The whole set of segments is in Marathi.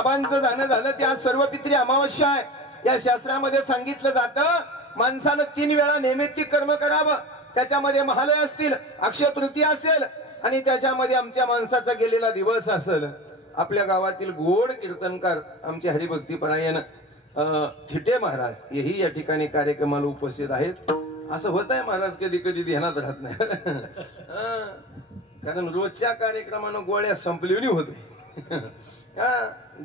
बाबांचं जाणं झालं ते आज सर्व पित्री अमावस्या आहे. या शास्त्रामध्ये सांगितलं जातं माणसानं 3 वेळा नैमित्तिक कर्म करावं. त्याच्यामध्ये महालय असतील, अक्षय तृतीया असेल आणि त्याच्यामध्ये आमच्या माणसाचा गेलेला दिवस असेल. आपल्या गावातील गोड कीर्तनकार आमचे हरिभक्तीपरायण थिटे महाराज हेही या ठिकाणी कार्यक्रमाला उपस्थित आहेत. असं होत आहे महाराज कधी कधी ध्यानात राहत नाही. कारण रोजच्या कार्यक्रमानं गोळ्या संपलेली होते.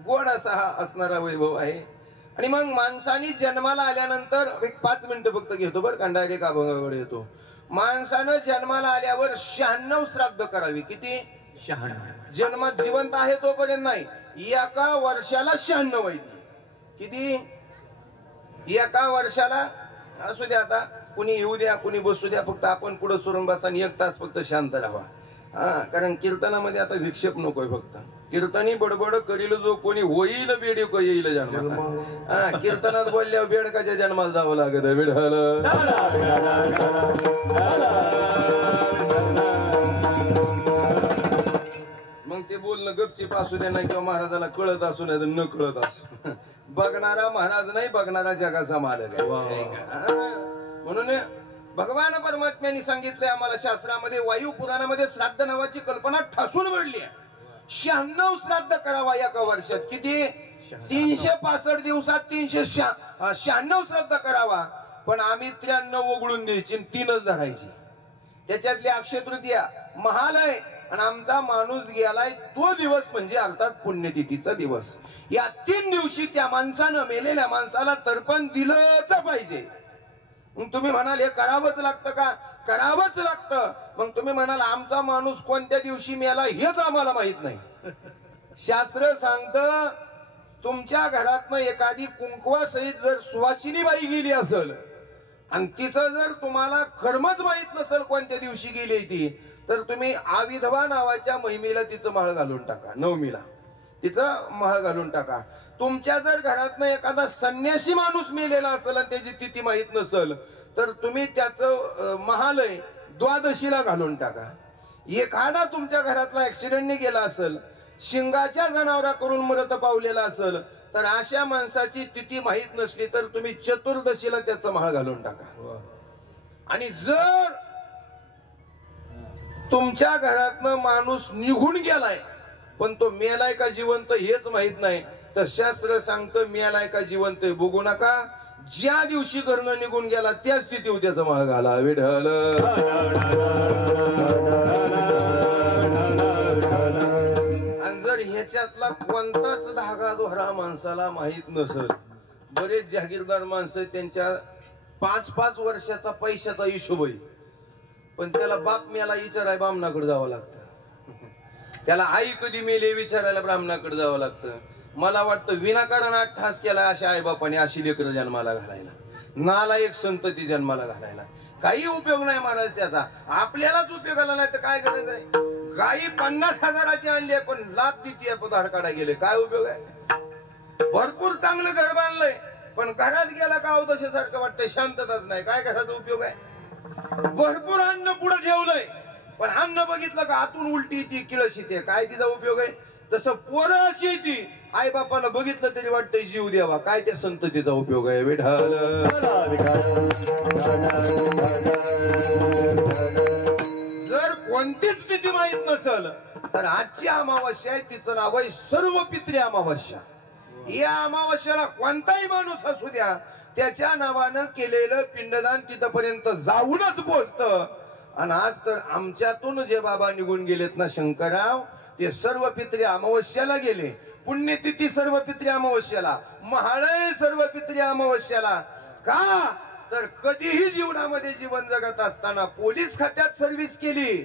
गोड असा हा असणारा वैभव आहे. आणि मग माणसाने जन्माला आल्यानंतर एक 5 मिनिटं फक्त घेतो बरं का, डायरेक्ट अभंगाकडे येतो. माणसानं जन्माला आल्यावर 96 श्राद्ध करावी. किती? 96. जन्मात जिवंत आहे तोपर्यंत नाही. एका वर्षाला 96 वैद्य. किती? एका वर्षाला. असू द्या, आता कुणी येऊ द्या कुणी बसू द्या, फक्त आपण पुढे सोडून बसा आणि 1 तास फक्त शांत राहा. कारण कीर्तनामध्ये आता विक्षेप नकोय. फक्त कीर्तनी बडबड करील जो कोणी होईल बेडक येईल जन्माला. कीर्तनात बोलल्यावर बेडकाच्या जन्माला जावं लागत. मग ते बोलणं गपचीप असू दे नाही किंवा महाराजाला कळत असू नाही तर न कळत असू. बघणारा महाराज नाही, बघणारा जगाचा मालक आहे. म्हणून भगवान परमात्म्यांनी सांगितलंय आम्हाला शास्त्रामध्ये, वायू पुराणामध्ये श्राद्ध नावाची कल्पना ठासून पडली आहे. 96 श्राद्ध करावा एका वर्षात. किती? 365 दिवसात 396 श्राद्ध करावा. पण आम्ही 93 वगळून द्यायची, 3च धरायची. त्याच्यातली अक्षय तृतीया, महालय आणि आमचा माणूस गेलाय तो दिवस म्हणजे अर्थात पुण्यतिथीचा दिवस. या 3 दिवशी त्या माणसानं, मेलेल्या माणसाला तर्पण दिलंच पाहिजे. मग तुम्ही म्हणाल हे करावंच लागतं का? करावंच लागतं. मग तुम्ही म्हणाल आमचा माणूस कोणत्या दिवशी मेला हेच आम्हाला माहित नाही. शास्त्र सांगतं तुमच्या घरातनं एखादी कुंकवासहित जर सुवासिनी बाई गेली असेल आणि तिचं जर तुम्हाला कर्मच माहित नसेल कोणत्या दिवशी गेली ती, तर तुम्ही आविधवा नावाच्या महिमेला तिचं माळ घालून टाका. नवमीला तिचं माळ घालून टाका. तुमच्या जर घरातनं एखादा संन्यासी माणूस मेलेला असेल आणि त्याची तिथी माहित नसेल तर तुम्ही त्याचं महालय द्वादशीला घालून टाका. एखादा तुमच्या घरातला ऍक्सिडेंटने गेला असेल, शिंगाच्या जनावराकडून मृत पावलेला असेल, तर अशा माणसाची तिथी माहित नसली तर तुम्ही चतुर्दशीला त्याचं माळ घालून टाका. आणि जर तुमच्या घरातनं माणूस निघून गेलाय पण तो मेलाय का जिवंत हेच माहित नाही, तर शास्त्र सांगतं मेलाय का जिवंत बघू नका. ज्या दिवशी घरनं निघून गेला त्याच तिथी त्याचा माळ घाला. विठ्ठल. आणि जर ह्याच्यातला कोणताच धागा दोहरा माणसाला माहित नसेल, बरेच जागीरदार माणसं त्यांच्या 5-5 वर्षाचा पैशाचा हिशोब आहे, पण त्याला बाप मेला विचाराय ब्राह्मणाकडे जावं लागतं. त्याला आई कधी मेले विचारायला ब्राह्मणाकडे जावं लागतं. मला वाटतं विनाकारण ठास केला अशा आई बापाने अशी लेकरं जन्माला घालायला, नालायक संतती जन्माला घालायला. काही उपयोग नाही महाराज त्याचा. आपल्यालाच उपयोग आला नाही तर काय गरज आहे? गाई 50,000ची आणली पण लाच देते पदार्थ काढा गेले, काय उपयोग आहे? भरपूर चांगलं घर बांधलंय पण घरात गेला का अवदशेसारखं वाटतंय, शांतताच नाही. काय घराचा उपयोग आहे? भरपूर अन्न पुढे ठेवलंय पण अन्न बघितलं का आतून उलटी ती किळस येते, काय तिचा उपयोग आहे? तसं पोरं अशी येते, आई बापाला बघितलं तरी वाटतंय जीव द्यावा, काय त्या संततीचा उपयोग आहे? विठ्ठल. जर कोणतीच स्थिती माहित नसेल तर आजची अमावस्या आहे, तिचं नाव आहे सर्व पित्री अमावस्या. या अमावस्याला कोणताही माणूस असू द्या त्याच्या नावानं केलेलं पिंडदान तिथपर्यंत जाऊनच पोहोचतं. आणि आज तर आमच्यातून जे बाबा निघून गेलेत ना शंकरराव, ते सर्व पित्री अमावस्याला गेले. पुण्यतिथी सर्व पित्री अमावस्याला, महालय सर्व पित्री अमावस्याला. का तर कधीही जीवनामध्ये जीवन जगत असताना पोलीस खात्यात सर्व्हिस केली,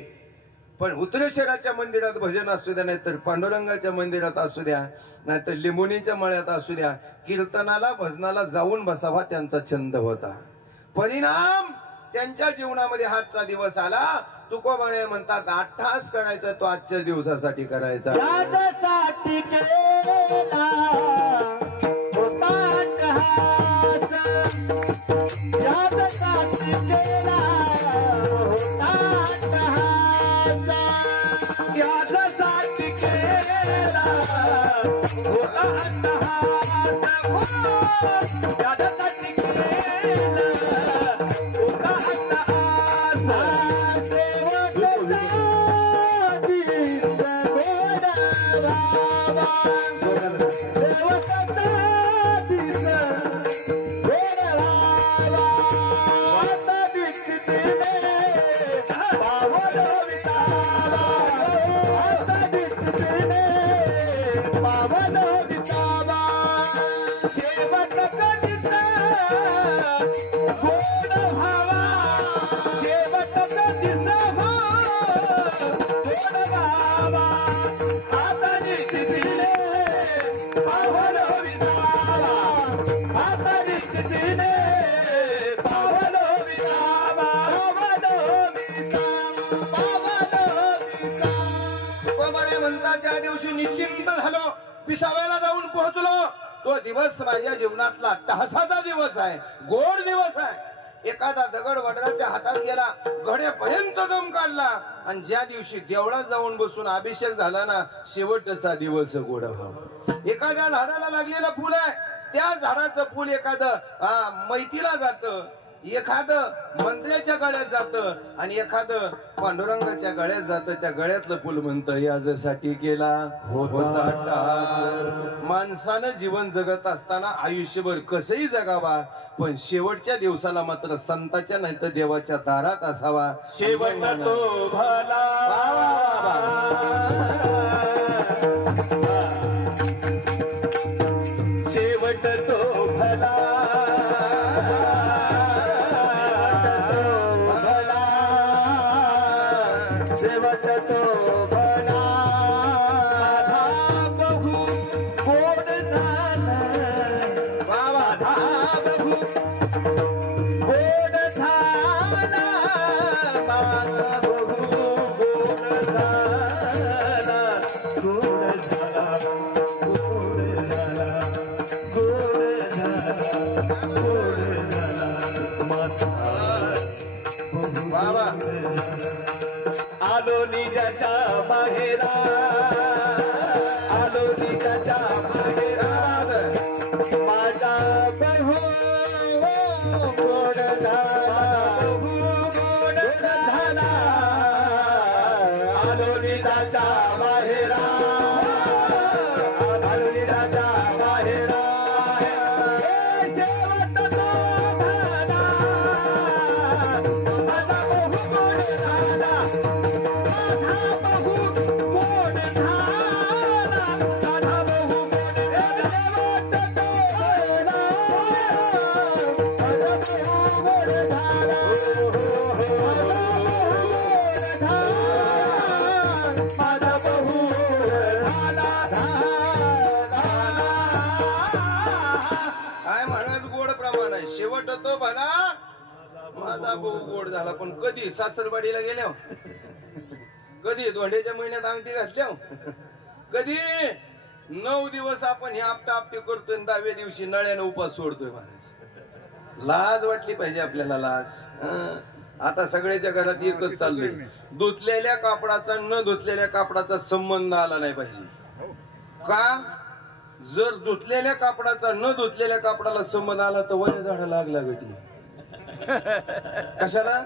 पण उतरेश्वराच्या मंदिरात भजन असू द्या, नाहीतर पांडुरंगाच्या मंदिरात असू द्या, नाहीतर लिंबोणीच्या मळ्यात असू द्या, कीर्तनाला भजनाला जाऊन बसावा त्यांचा छंद होता. परिणाम त्यांच्या जीवनामध्ये हातचा दिवस आला. तुकोबाने म्हणतात अट्टहास करायचा तो आजच्या दिवसासाठी करायचा. त्यासाठी केला होता अट्टहास, त्यासाठी केला होता अट्टहास, त्यासाठी केला ज्या दिवशी निश्चिंत झालो, पिसाव्याला जाऊन पोहोचलो, तो दिवस माझ्या जीवनातला टहासाचा दिवस आहे, गोड दिवस आहे. एखादा दगड वडराच्या हातात गेला, घड्यापर्यंत दम काढला, आणि ज्या दिवशी देवळात जाऊन बसून अभिषेक झाला ना, शेवटचा दिवस गोड व्हावा. एखाद्या झाडाला लागलेलं फुल आहे, त्या झाडाचं फुल एखादं मैतीला जातं, एखादं मंत्र्याच्या गळ्यात जातं, आणि एखादं पांडुरंगाच्या गळ्यात जातं. त्या गळ्यातलं फुल म्हणतं यासाठी केला होता टाळ. माणसानं जीवन जगत असताना आयुष्यभर कसंही जगावा, पण शेवटच्या दिवसाला मात्र संताच्या नाही तर देवाच्या दारात असावा. शेवट तो भला, शेवट तो भला, शेवट तो भला. बहु गोड झाला, बाबा बहु गोड झाला, बाबा बहु गोड झाला, गोड झाला, गोड झाला, गोड झाला, गोड झाला माझा बाबा. आलो निजाच्या माहेरा, आलो निजाच्या माहेरात, माझा बहु गोड झाला, गोड झाला. आलो निजाच्या माहेरा, आलो निजाच्या माहेरा. शेवट तो झाला, माझा बहु गोड झाला, काय म्हणायचं गोड प्रमाण आहे. शेवट तो भला, माझा भाऊ गोड झाला. पण कधी सासरवाडीला गेल्या, कधी धोंड्याच्या महिन्यात अंगठी घातल्या, कधी 9 दिवस आपण हे आपटा आपटी करतोय, 10व्या दिवशी नळ्यानं उपास सोडतोय. महाराज लाज वाटली पाहिजे आपल्याला, लाज. आता सगळ्याच्या घरात एकच चाललंय, धुतलेल्या कापडाचा न धुतलेल्या कापडाचा संबंध आला नाही पाहिजे. का? जर धुतलेल्या कापडाचा न धुतलेल्या कापडाला संबंध आला तर वने झाडं लागला गती. कशाला?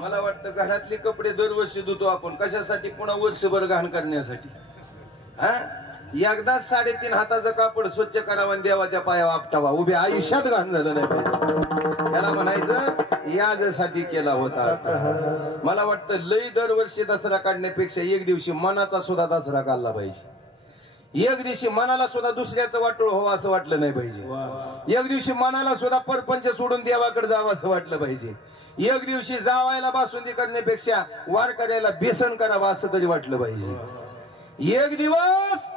मला वाटतं घरातले कपडे दरवर्षी धुतो आपण, कशासाठी? पुन्हा वर्षभर घाण करण्यासाठी. हा, एकदाच 3.5 हाताचं कापड स्वच्छ करावं आणि देवाच्या पाया आपटावा. उभ्या आयुष्यात घाण झालं नाही पाहिजे. त्याला म्हणायचं यासाठी केला होता. मला वाटतं लई दरवर्षी दसरा काढण्यापेक्षा एक दिवशी मनाचा सुद्धा दसरा काढला पाहिजे. एक दिवशी मनाला सुद्धा दुसऱ्याचं वाटोळ हो असं वाटलं नाही पाहिजे. एक दिवशी मनाला सुद्धा परपंच सोडून देवाकडे जावं असं वाटलं पाहिजे. एक दिवशी जावायला बासुंदी करण्यापेक्षा वार करायला बेसन करावं असं तरी वाटलं पाहिजे. एक दिवस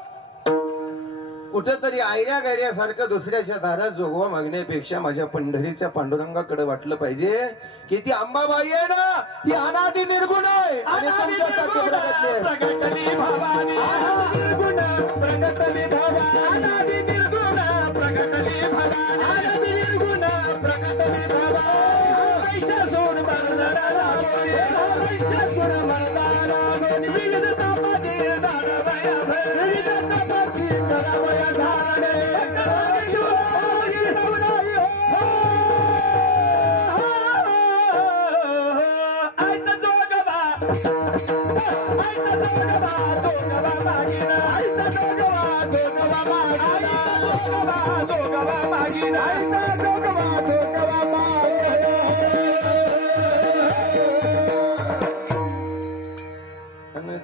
कुठेतरी आयऱ्या गैऱ्यासारखं दुसऱ्याच्या दारात जोगवा मागण्यापेक्षा माझ्या पंढरीच्या पांडुरंगाकडे वाटलं पाहिजे की ती अंबाबाई आहे ना, ही अनादि निर्गुण आहे आणि तुमच्यासाठी प्रगटली भवानी, निर्गुण प्रगटली भवानी, अनादि निर्गुण प्रगटली भवानी, अनादि निर्गुण प्रगटली भवानी. वैशासूर मर्दनाला बोली, वैशासूर मर्दनाला बोली, विविध तापातील दानवया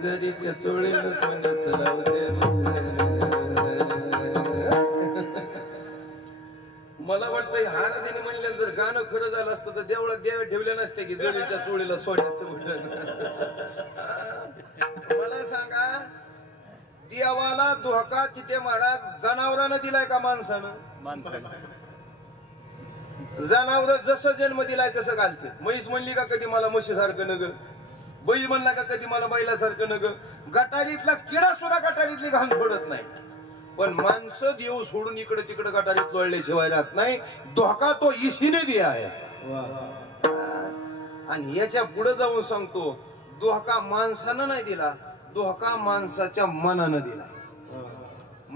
जरीच्या चोळीनं सोन्याचं लावते. मला वाटतं हारादीने म्हणलं जर गाणं खरं झालं असतं तर देवळात देव ठेवले नसते की जरीच्या चोळीला सोन्याचं उठण. मला सांगा देवाला धोका तिथे महाराज जनावरानं दिलाय का माणसानं? जनावर जसं जन्म दिलाय तसं घालते. म्हैस म्हणली का कधी मला म्हशीसारखं नग, बैल म्हणला का कधी मला बैलासारखं नग. गटारीतला किडा सुद्धा गटारीतली घाण सोडत नाही. पण माणसं देव सोडून इकडे तिकडे गटारीत लोळल्याशिवाय राहत नाही. धोका तो ईशीने दिला आहे. आणि याच्या पुढे जाऊन सांगतो धोका माणसानं नाही दिला, धोका माणसाच्या मनानं दिला.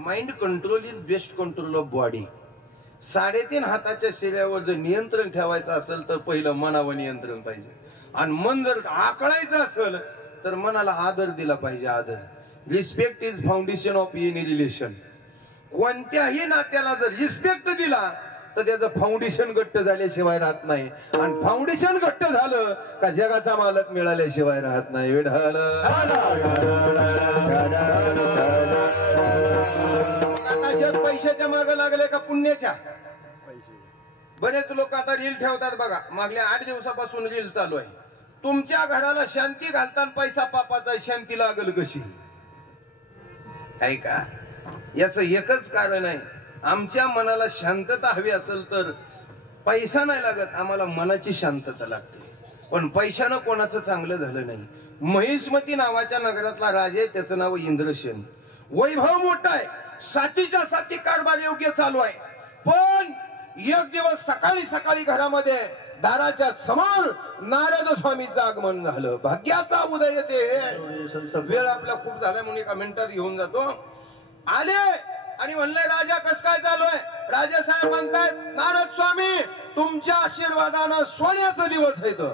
Mind control is best control of body. 3.5 हाताच्या शिऱ्यावर जर नियंत्रण ठेवायचं असेल तर पहिलं मनावर नियंत्रण पाहिजे. आणि मन जर आकळायचं असेल तर मनाला आदर दिला पाहिजे. आदर. Respect is foundation of any relation. कोणत्याही नात्याला जर रिस्पेक्ट दिला तर त्याचं फाउंडेशन घट्ट झाल्याशिवाय राहत नाही. आणि फाउंडेशन घट्ट झालं का जगाचा मालक मिळाल्याशिवाय राहत नाही. विढाल जग पैशाच्या मागे लागले का पुण्याच्या? बरेच लोक आता रील ठेवतात बघा. मागल्या 8 दिवसापासून रील चालू आहे. तुमच्या घराला शांती घालताना पैसा पापाचा, शांती लागल कशी? ऐका, याचं एकच कारण आहे. आमच्या मनाला शांतता हवी असेल तर पैसा नाही लागत, आम्हाला मनाची शांतता लागते. पण पैशानं कोणाचं चांगलं झालं नाही. महिष्मती नावाच्या नगरातला राजा आहे, त्याचं नाव इंद्रसेन. वैभव मोठा आहे, सातीच्या साती कारभार योग्य चालू आहे. पण एक दिवस सकाळी सकाळी घरामध्ये दाराच्या समोर नारद स्वामीचं आगमन झालं. भाग्याचा उदय येते. वेळ आपला खूप झाला म्हणून 1 मिनिटात घेऊन जातो. आले आणि म्हणले राजा कस काय चालू आहे? राजा साहेब म्हणतायत नारद स्वामी तुमच्या आशीर्वादानं सोन्याचा दिवस आहे. तो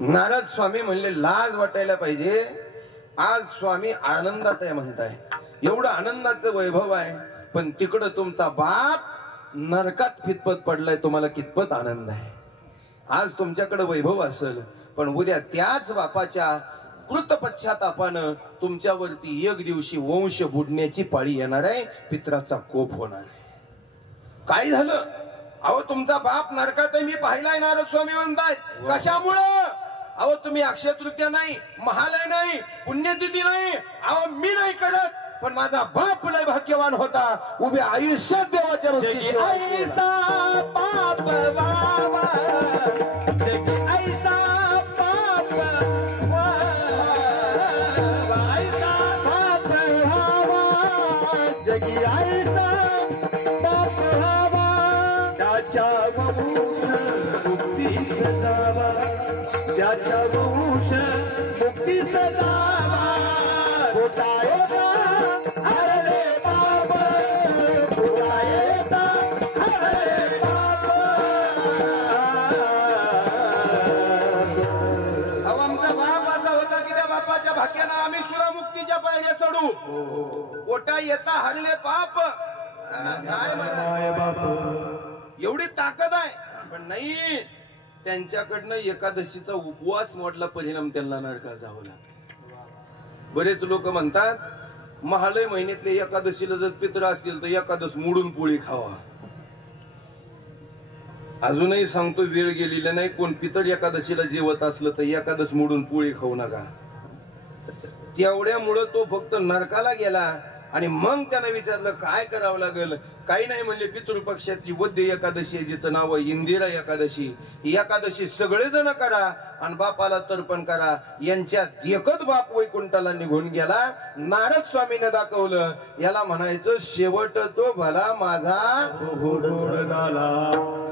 नारद स्वामी म्हणले लाज वाटायला पाहिजे, आज स्वामी आनंदात आहे म्हणताय. एवढं आनंदाचं वैभव आहे, पण तिकडं तुमचा बाप नरकात कितपत पडलाय, तुम्हाला कितपत आनंद आहे. आज तुमच्याकडे वैभव असेल पण उद्या त्याच बापाच्या कृत पश्चातापानं तुमच्यावरती एक दिवशी वंश बुडण्याची पाळी येणार आहे. पित्राचा कोप होणार आहे. काय झालं? अहो तुमचा बाप नरकात आहे मी पाहिलाय. नारद स्वामी म्हणतायत कशामुळं? अहो तुम्ही अक्षय तृतीया नाही, महालय नाही, पुण्यतिथी नाही, अहो मी नाही करत, पण माझा बाप लय भाग्यवान होता. उभ्या आयुष्यात देवाच्या मुक्ती सदावा होता भाग्यानं आम्ही सुरामुक्तीच्या पायऱ्या चढू. पोटा येता हरले पाप. काय म्हणा एवढी ताकद आहे. पण नाही, त्यांच्याकडनं एकादशीचा उपवास मोडला परिणाम त्यांना नरकात जावं लागला. बरेच लोक म्हणतात महालय महिन्यातले एकादशीला जर पित्र असतील तर एकादश मोडून पोळी खावा. अजूनही सांगतो वेळ गेलेला नाही. कोण पितर एकादशीला जेवत असलं तर एकादश मोडून पोळी खाऊ नका. तेवढ्यामुळं तो फक्त नरकाला गेला. आणि मग त्यानं विचारलं काय करावं लागेल? काही नाही म्हणले पितृपक्षातली वद्य एकादशी आहे, जिचं नाव आहे इंदिरा एकादशी. एकादशी सगळेजण करा आणि बापाला तर्पण करा. यांच्यात एकच बाप वैकुंठाला निघून गेला. नारद स्वामीने दाखवलं. याला म्हणायचं शेवट तो भला माझा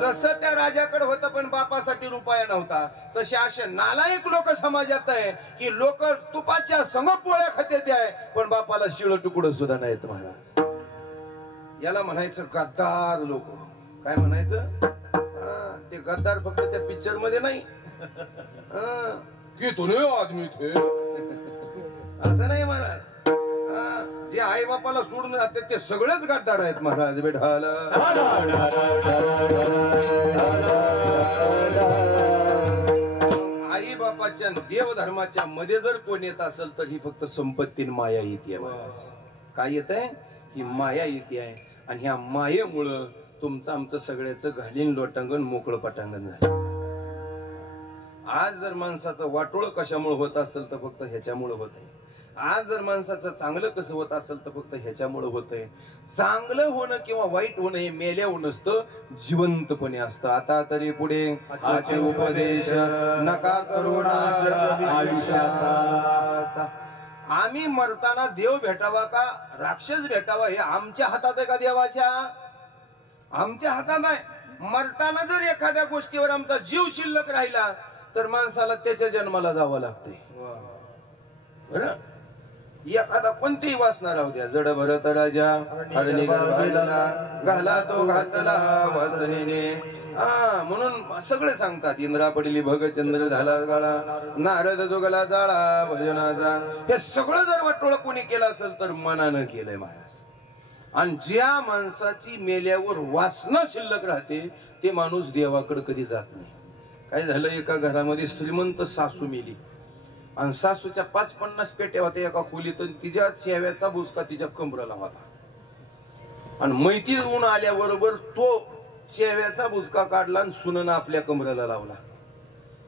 जसं त्या राजाकडे होतं पण बापासाठी रुपया नव्हता, तसे असे नालायक लोक समाजात आहे की लोक तुपाच्या संग पोळ्या खाते ते आहे पण बापाला शिळ तुकडं सुद्धा नाहीत. महाराज याला म्हणायचं गद्दार लोक. काय म्हणायचं? ते गद्दार फक्त त्या पिक्चर मध्ये नाही की तुने आदमी थे असं नाही महाराज. जे आई बापाला सोडून जाते ते सगळेच गद्दार आहेत महाराज. बेढाला आई बापाच्या देव धर्माच्या मध्ये जर कोण येत असेल तर ही फक्त संपत्ती माया येते. काय येत आहे? ही माया येते आहे. आणि ह्या मायेमुळं तुमचं आमचं सगळ्याचं घालीन लोटांगण मोकळं पटांगण झालं. आज जर माणसाचं वाटोळ कशामुळे होत असेल तर फक्त ह्याच्यामुळे होत आहे. आज जर माणसाचं चांगलं कसं होत असेल तर फक्त ह्याच्यामुळे होत आहे. चांगलं होणं किंवा वाईट होणं हे मेल्यावर नसतं, जिवंतपणे असतं. आता तरी पुढे आचे उपदेश नका करू आयुष्याचा. आम्ही मरताना देव भेटावा का राक्षस भेटावा हे आमच्या हातात आहे का देवाच्या? आमच्या हातात आहे. मरताना जर एखाद्या गोष्टीवर आमचा जीव शिल्लक राहिला तर माणसाला त्याच्या जन्माला जावं लागते. बरं, एखादा कोणतीही वासना राहू द्या. जड भरत राजा हरणी गर्भाला घाला तो घातला वासनेने. म्हणून सगळे सांगतात इंद्रा पडली भग चंद्र झाला गाळा नारद जोगला जाळा भजनाचा. हे सगळं जर वाटोळ कोणी केलं असेल तर मनानं केलंय महाराज. आणि ज्या माणसाची मेल्यावर वासना शिल्लक राहते ते माणूस देवाकडे कधी जात नाही. काय झालं, एका घरामध्ये श्रीमंत सासू मेली आणि सासूच्या 5-50 पेट्या होत्या एका खोलीत. तिच्या चेव्याचा बुचका तिच्या कमराला होता आणि मैती ऊन आल्याबरोबर तो चेव्याचा बुचका काढला आणि सुननं आपल्या कमराला लावला.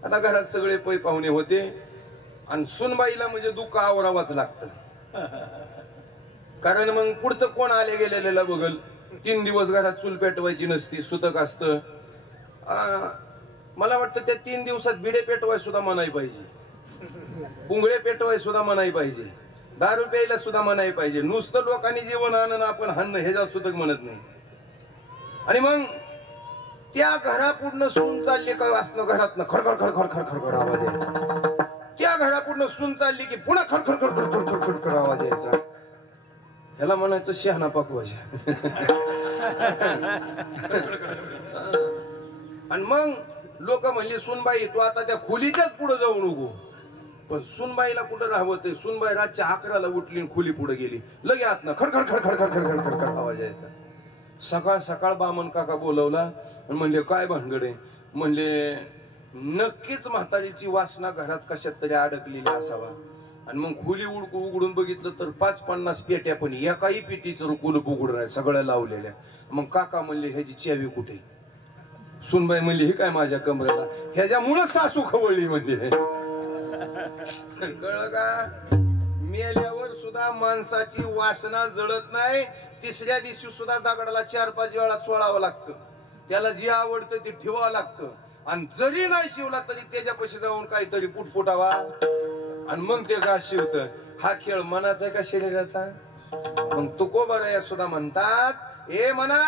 आता घरात सगळे पै पाहुणे होते आणि सुनबाईला म्हणजे दुःख आवरावाच लागतं. कारण मग पुढचं कोण आले गेलेला बघल. 3 दिवस घरात चूल पेटवायची नसती, सुतक असतं. मला वाटतं त्या 3 दिवसात बिडे पेटवाय सुद्धा मनाई पाहिजे, पुंगळे पेटवाय सुद्धा मनाई पाहिजे, दारू प्यायला सुद्धा मनाई पाहिजे. नुसतं लोकांनी जेवण आणणं आपण हाणणं ह्याच्यात सुतक म्हणत नाही. आणि मग त्या घरापूर्ण सून चालली काय असणं घरातनं खडखड खडखड खडखड आवाज यायचा. त्या घरापूर्ण सून चालली की पुन्हा खडखड खडखड खडखड खडखड आवाज यायचा. ह्याला म्हणायचं शहाणा पाकवाजा. आणि मग लोक म्हणले सुनबाई तू आता त्या खोलीच्याच पुढे जाऊ नको. पण सुनबाईला कुठं राहवते. सुनबाई रातच्या 11ला उठली खोली पुढे गेली. लगे आतनं खडखड खडखड खडखड खडखड खडखड आवाज यायचा. सकाळ सकाळ बामन काका बोलवला आणि म्हणले काय भानगड आहे. म्हणले नक्कीच म्हातारीची वासना घरात कशात तरी अडकलेली असावा. आणि मग खोली उघडून बघितलं तर 5-50 पेट्या पण एकाही पेटीचं कुलूप उघडून आहे, सगळ्या लावलेल्या. मग काका म्हणले ह्याची चावी कुठे? सुनबाई म्हणली ही काय माझ्या कमरेला. ह्याच्यामुळे सासू खवळली म्हणजे. कळलं का? मेल्यावर सुद्धा माणसाची वासना जळत नाही. तिसऱ्या दिवशी सुद्धा दगडाला 4-5 वेळा चोळावं लागतं. त्याला जे आवडतं ते ठेवावं लागतं. आणि जरी नाही शिवला तरी त्याच्यापाशी जाऊन काहीतरी पुटपुटावा आणि मग ते घास शिवत. हा खेळ मनाचा का शरीराचा? मग तुकोबराया सुद्धा म्हणतात ए मना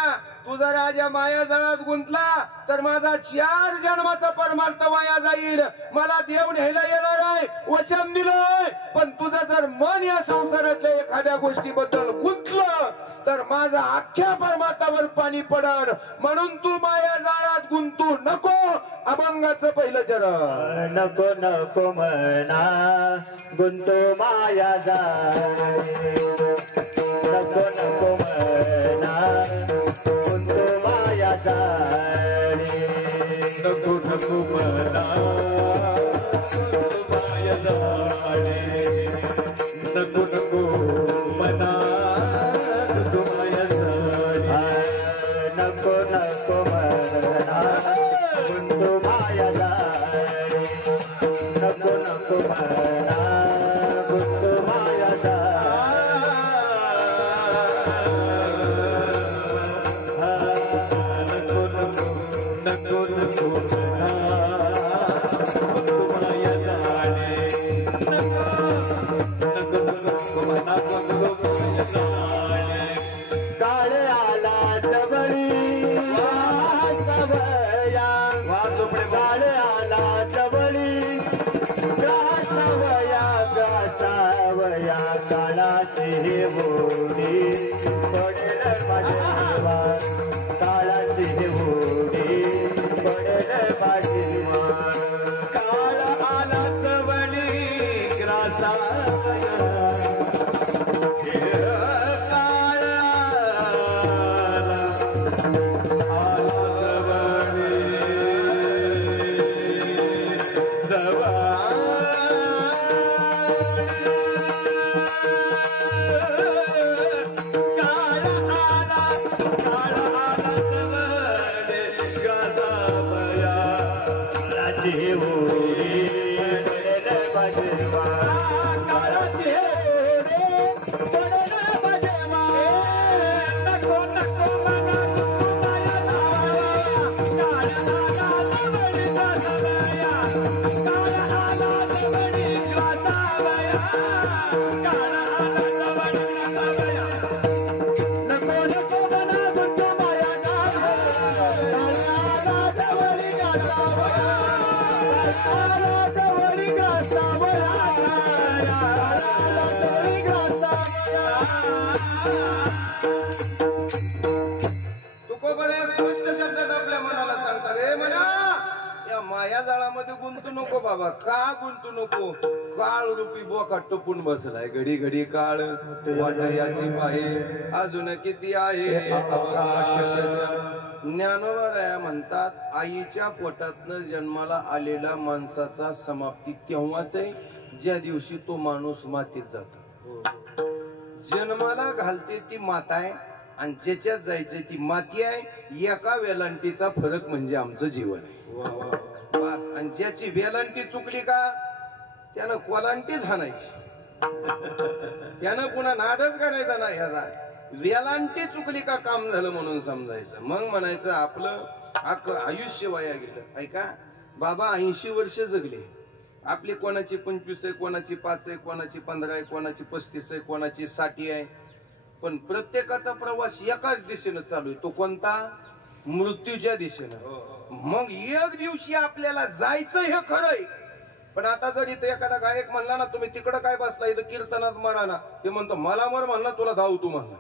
तुझा राजा माया जळात गुंतला तर माझा 4 जन्माचा परमार्थ वाया जाईल. मला देव न्यायला येणार आहे, वचन दिलंय. पण तुझं जर मन या संसारातल्या एखाद्या गोष्टीबद्दल गुंतलं तर माझा अख्ख्या परमार्थावर पाणी पडण. म्हणून तू माया जाळात गुंतू नको. अभंगाचं पहिलं चरण. नको नको मना गुंतो माया जाळी. नको नको मना गुंतो माया जाळी. नको नको मना गुंतो माया जाळी. नको नको मना गुंतो माया जाळी. नको नको मना गुंतो माया जाळी. नको नको मना गुंतो माया जाळी. नको नको नको नको काळ आला जवळी वासवया काळ आला जवळी गासावया गासावया काळाची हे होडी पडेल माझ्या काळाची हे होडी पडेल माझी काळ आला जवळी ग्रासावया तुकोबने स्पष्ट शब्दात आपल्या मनाला सांगतात हे म्हणा या माया जाळामध्ये गुंतू नको बाबा का गुंतू नको काळ रूपी बोका टपून बसलाय घडी घडी काळ वाटयाची पाहे अजून किती आहे ज्ञानोबा म्हणतात आईच्या पोटातनं जन्माला आलेला माणसाचा समाप्ती तेव्हाच आहे ज्या दिवशी तो माणूस मातीत जातो जन्माला घालते ती माता आहे आणि ज्याच्यात जायचंय ती माती आहे एका वेलांटीचा फरक म्हणजे आमचं जीवन आहे बस आणि ज्याची वेलांटी चुकली का त्यानं कोलांटीच हाणायची त्यानं पुन्हा नादच करायचा ना ह्याचा वेलांटी चुकली का काम झालं म्हणून समजायचं मग म्हणायचं आपलं आयुष्य वाया गेलं ऐका बाबा 80 वर्ष जगले आपली कोणाची 25 आहे कोणाची 5 आहे कोणाची 15 आहे कोणाची 35 आहे कोणाची 60 आहे पण प्रत्येकाचा प्रवास एकाच दिशेनं चालू आहे तो कोणता मृत्यूच्या दिशेनं मग एक दिवशी आपल्याला जायचं हे खरंय पण आता जर इथं एखादा गायक म्हणला ना तुम्ही तिकडं काय बसला इथं कीर्तनात मरा ना ते म्हणतो मला मर म्हणला तुला धाव तू म्हणला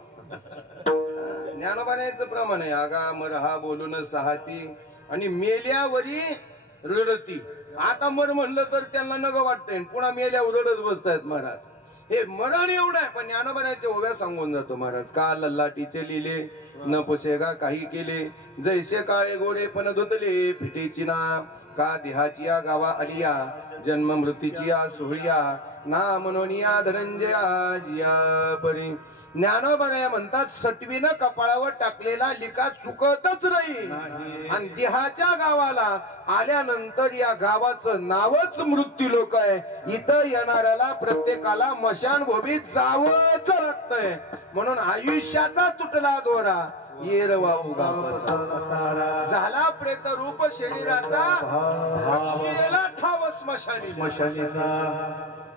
ज्ञानोबाचं प्रमाण आहे आगा मर हा बोलून सहाती आणि मेल्यावरी रडती आता मर म्हणलं तर त्यांना नग वाटतंय पुन्हा मेल्यावर रडत बसतायत महाराज हे मरण एवढं आहे पण ज्ञानोबाच्या ओव्या सांगून जातो महाराज का लल्लाटीचे लिहिले न पुसेगा काही केले जैसे काळे गोरे पण धुतले फिटेची ना का देहाची या गावा आलिया जन्म मृत्यूची या सोहळिया ना मनोनिया धनंजया जिया परी ज्ञानोबा म्हणतात सटवीनं कपाळावर टाकलेला लिका चुकतच नाही आणि देहाच्या गावाला आल्यानंतर या गावाचं नावच मृत्यू लोक आहे इथं येणाऱ्याला प्रत्येकाला मशानभूमीत जावंच लागतंय म्हणून आयुष्याचा तुटला दोरा येरवाऊ झाला प्रेत रूप शरीराचा ठाव स्मशानीचा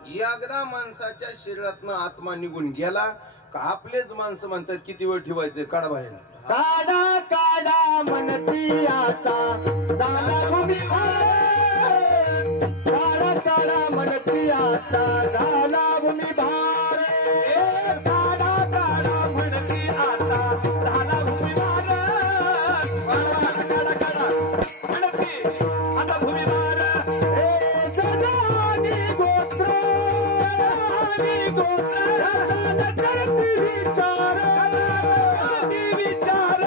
एकदा माणसाच्या शरीरातनं आत्मा निघून गेला का आपलेच माणसं म्हणतात किती वेळ ठेवायचे काढा बाहेर काढा काढा म्हणती आता काढा काढा म्हणती आता झाला भूमी भार काढा काढा म्हणती आता झाला भूमी भार काढा काढा म्हणती आता भूमी भार जनानी गोत्र विचार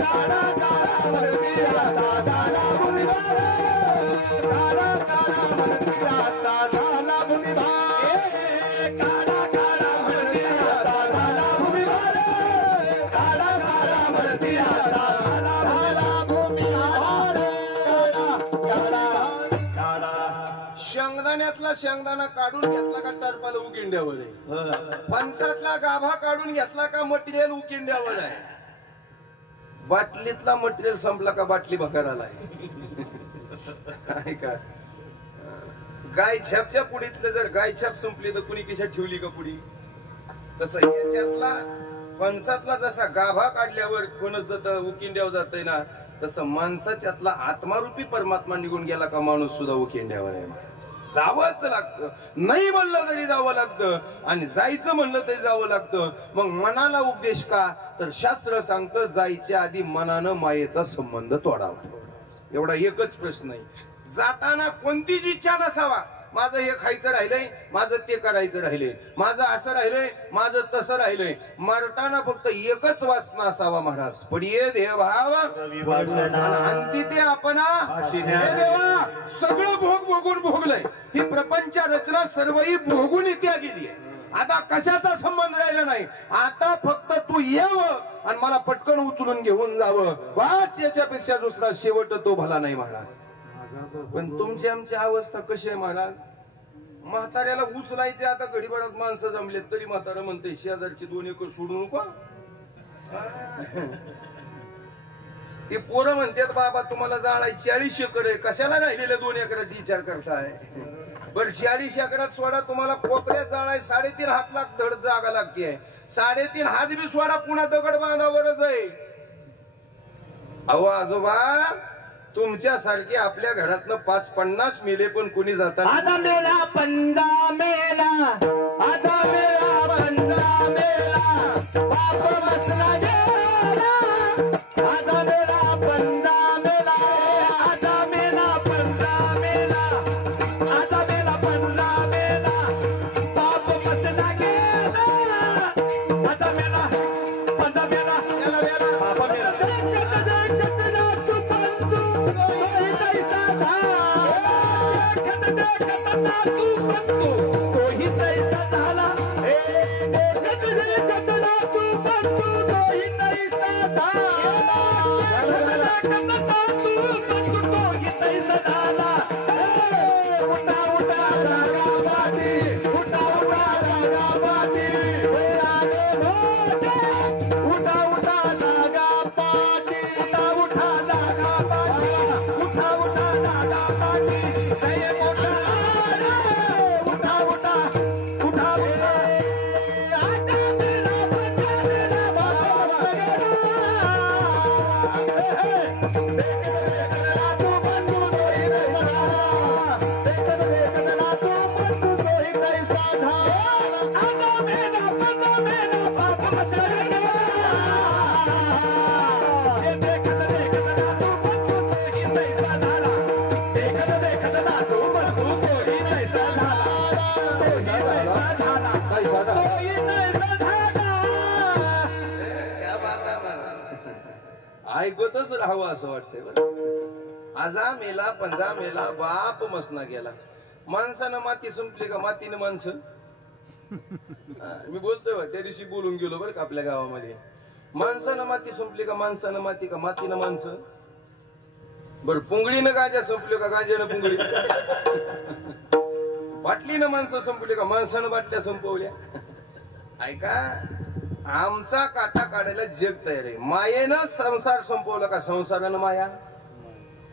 काढा काढा म्हणती आता झाला भूमी भार काढा काढा म्हणती आता झाला भूमी भार काढा काढा म्हणती आता झाला भूमी भार काढा काढा म्हणती आता झाला भूमी भार काढा काढा शेंगदाण्यातला शेंगदाणा काढून घेतला का टरपाला उकिंड्यावर आहे फणसातला गाभा काढून घेतला का मटेरियल उकिंड्यावर आहे बाटलीतला मटेरियल संपला का बाटली भकाराला आहे का गाय छापच्या पुडीतलं जर गाय छाप संपली तर कुणी किशा ठेवली का पुडी तसं याच्यातला फणसातला जसा गाभा काढल्यावर फणस उकिंड्यावर जातय ना, तसं माणसाच्यातला आत्मारूपी परमात्मा निघून गेला का माणूस सुद्धा उकिंड्यावर आहे. जावंच लागतं, नाही म्हणलं तरी जावं लागतं, आणि जायचं म्हणलं तरी जावं लागतं. मग मनाला उपदेश का, तर शास्त्र सांगतं जायच्या आधी मनानं मायेचा संबंध तोडावा. एवढा एकच प्रश्न आहे. जाताना कोणतीच इच्छा नसावा, माझं हे खायचं राहिलंय, माझं ते करायचं राहिलंय, माझं असं राहिलंय, माझं तसं राहिलंय. मरताना फक्त एकच वासना असावा महाराज, पडिये देवभाव अंती ते आपण देवा. सगळं भोग भोगून भोगलंय, ही प्रपंच रचना सर्वही भोगून इत्या गेली आहे. आता कशाचा संबंध राहिला नाही, आता फक्त तू यावं आणि मला पटकन उचलून घेऊन जावं, वाच. याच्यापेक्षा दुसरा शेवट तो भला नाही महाराज. पण तुमची आमची अवस्था कशी आहे महाराज, म्हाताऱ्याला उचलायचे आता गडीभरात माणसं जमलेत तरी म्हातारा म्हणते शेजारची 2 एकर सोडू नको. ते पोरं म्हणतात बाबा तुम्हाला जाळाय 40 एकर आहे, कशाला राहिलेल्या 2 एकराचा विचार करताय. बरं 40 एकरात सोडा, तुम्हाला कोपऱ्यात जाळाय 3.5 हात धड जागा लागते. 3.5 हात बी सोडा, पुन्हा दगड बांधावरच आहे. अहो आजोबा, तुमच्यासारखे आपल्या घरातनं 5-50 मेले पण कुणी जाताना आता मेला पंडा मेला, आता मेला पंडा मेला, बाप बसला गेला. आता मेला पंडा मेला, आता मेला पंडा मेला, आता मेला पंडा मेला, बाप बसला गेला. आता मेला पंडा मेला, बाप मेला. तोही तैसा झाला, तोही तैसा झाला. उठा उठा जागा बाजी, उठा उठा जागा बाजी, उठा उठा जागा पाटी, उठा उठा जागा पाटी, उठा उठा जागा पाटी. जय मोठा उठा उठा उठा उठा. आता मेला पंडा मेला, बाबा तू बंधू दोही झाला, तू बंधू दोही कैसा झाला. आता मेला पंडा मेला, बाबा बसला गेला. देखत तू बंधू दोही कैसा झाला, देखत तू बंधू दोही कैसा झाला, दोही कैसा झाला, दोही कैसा झाला. क्या बात आहे महाराज. ऐकतच राहावं असं वाटतंय बरं. आजा मेला पंजा मेला, बाप मसना गेला. माणसानं माती संपली का मातीनं माणसं. मी बोलतोय बा, त्या दिवशी बोलून गेलो बरं का आपल्या गावामध्ये. माणसानं माती संपली का माणसानं माती का मातीनं माणसं. बर पुंगळीनं गांजा संपली का गांजानं पुंगळी. बाटलीनं माणसं संपली का माणसानं बाटल्या संपवल्या. ऐका, आमचा काटा काढायला जग तयार आहे. मायेनं संसार संपवला का संसारानं माया.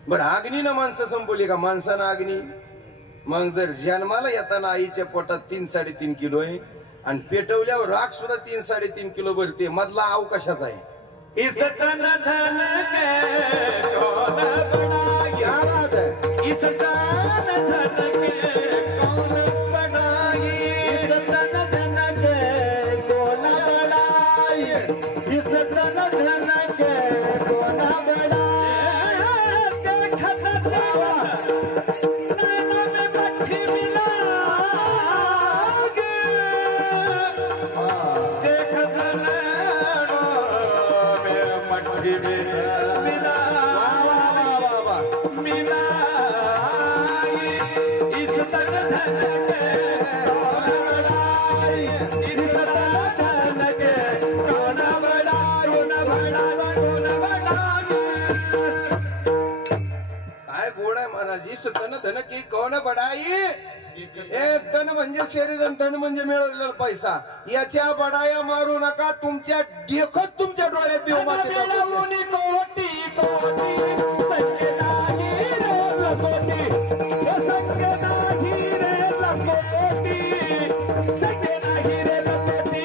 बरं अग्नीनं माणसं संपवली का माणसानं अग्नी. मग जर जन्माला येताना आईच्या पोटात 3-3.5 किलो आहे आणि पेटवल्यावर राख सुद्धा 3-3.5 किलो भरते, मधला आव कशाचा आहे. इस तन धन के कौन बनाई, इस तन धन के कौन बनाई, इस तन धन के कौन बनाई, इस तन धन के कौन बनाई. देखत देवा नैना में मट्ठी मिलागे, देखत नैना में मट्ठी मिला मिलाई. इस तन धन के कौन बनाई, इस तन धन के कौन बनाई, कौन बनाई. काय गोड आहे महाराज. इस तन धन की कौन बडाई. ए तन म्हणजे शरीर आणि धन म्हणजे मिळवलेला पैसा. याच्या बडाया मारू नका. तुमच्या देखत तुमच्या डोळ्यात देव मातेचा मुनी कोटी कोटी संगे नाही रे लकोटी, संगे नाही रे लकोटी, संगे नाही रे लकोटी,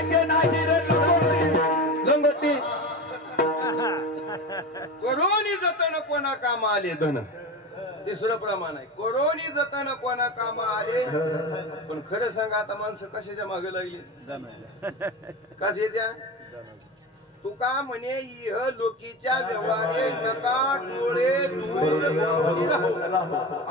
संगे नाही रे लंगोटी करोनी जतन कोणा कामा आले धन तिसरं प्रमाण आहे करोनी जतन कोणा कामा आले पण खरं सांगा आता माणसं कशाच्या मागे लागली कशाच्या तू का म्हणे इह लोकीच्या व्यवहारे नका डोळे दूर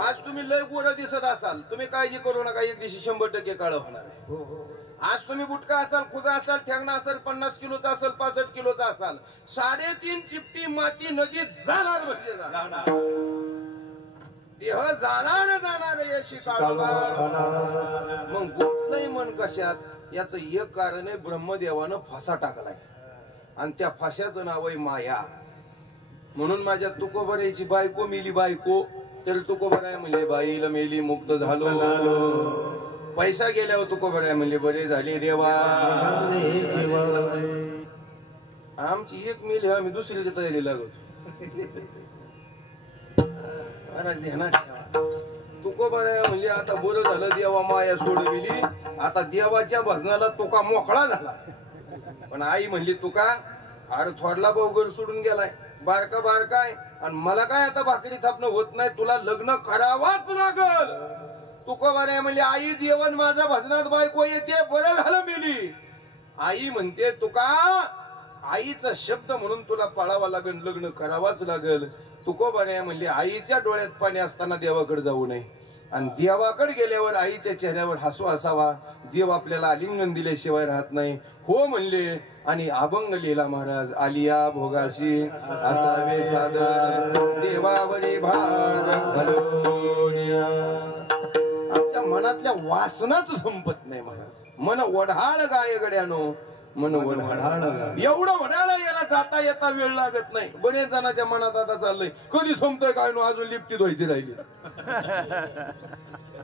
आज तुम्ही लय गोर दिसत असाल तुम्ही काळजी करू नका एक दिवशी 100% काळ होणार आहे आज तुम्ही बुटका असाल खुजा असाल ठेंगणा असाल 50 किलोचा असाल 65 किलोचा असाल 3.5 चिपटी माती नदीत जाणार म्हणजे जाणार देह जाणार यशी काळोबा मग गुंतलंय मन कशात याचं एक कारण आहे ब्रह्मदेवानं फासा टाकलाय आणि त्या फाशाचं नाव आहे माया म्हणून माझ्या तुकोबऱ्याची बायको मेली बायको तर तुकोबराय म्हणले बाईला मेली मुक्त झालो पैसा गेल्यावर तुकोबराय म्हणले बरे झाले देवा आमची एक मेली आम्ही दुसरीच्या तयारी लागतो ध्यानात ठेवा तुकोबराय म्हणजे आता बोल झालं देवा माया सोडविली आता देवाच्या भजनाला तुका मोकळा झाला पण आई म्हणली तुका अरे थोडला भाऊ सोडून गेलाय बारका बारकाय आणि मला काय आता भाकरी थापणं होत नाही तुला लग्न करावाच लागल तुकोबराय म्हणली आई देवन माझा भजनात बायको येते बरं झालं मेली आई म्हणते तुका आईचा शब्द म्हणून तुला पाळावा लागल लग्न करावाच लागल तुकोबराय म्हणली आईच्या डोळ्यात पाणी असताना देवाकडे जाऊ नये आणि देवाकडे गेल्यावर आईच्या चेहऱ्यावर हसू असावा देव आपल्याला आलिंगन दिल्याशिवाय राहत नाही हो म्हणले आणि अभंग लिहिला महाराज आलिया भोगाशी असावे सादर देवावरी भार घालूनिया आमच्या मनातल्या वासनाच संपत नाही महाराज मन वढाळ गाय गड्यानो मन वढाळ एवढं वढाळ याला जाता येता वेळ लागत नाही बरेच जणांच्या मनात आता चाललंय कधी संपतोय काय नो अजून लिफ्टी धुवायची राहिली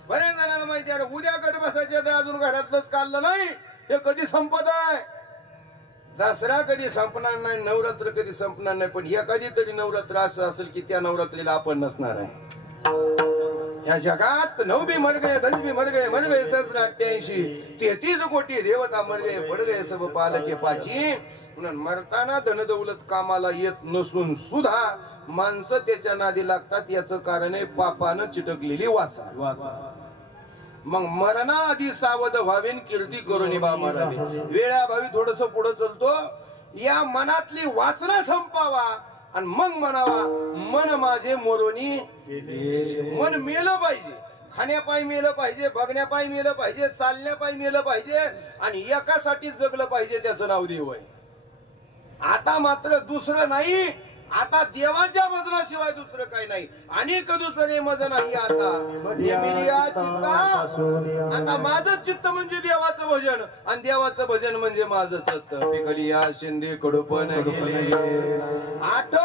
बरेच जणांना माहिती आहे उद्या गट बसायचे तर अजून घरातलंच काढलं नाही हे कधी संपत आहे दसरा कधी संपणार नाही नवरात्र कधी संपणार नाही पण एखादी तरी नवरात्र असं असेल की त्या नवरात्रीला आपण नसणार आहे या जगात 9 भी मर गए 10 भी मर गए 788 33 कोटी देवता मर गए पड गए सब पालके पाची म्हणून मरताना धनदौलत कामाला येत नसून सुद्धा माणसं त्याच्या नादी लागतात याचं कारण आहे पापानं चिटकलेली वासना मग मरणाआधी सावध व्हावेन कीर्ती करून बा मारावी वेळाभावी थोडस पुढे चलतो या मनातली वासना संपावा आणि मग म्हणावा मन माझे मोरोनी मन मेलं पाहिजे खाण्यापायी मेलं पाहिजे बघण्यापायी मेलं पाहिजे चालण्यापायी मेलं पाहिजे आणि एकासाठी जगलं पाहिजे त्याचं नाव देव आहे आता मात्र दुसरं नाही आता देवाच्या भजनाशिवाय दुसरं काही नाही अनेक दुसरे मज नाही आता आता माझं चित्त म्हणजे देवाचं भजन आणि देवाचं भजन म्हणजे माझं चित्त पिकलिया शिंदे कडपण गेले 8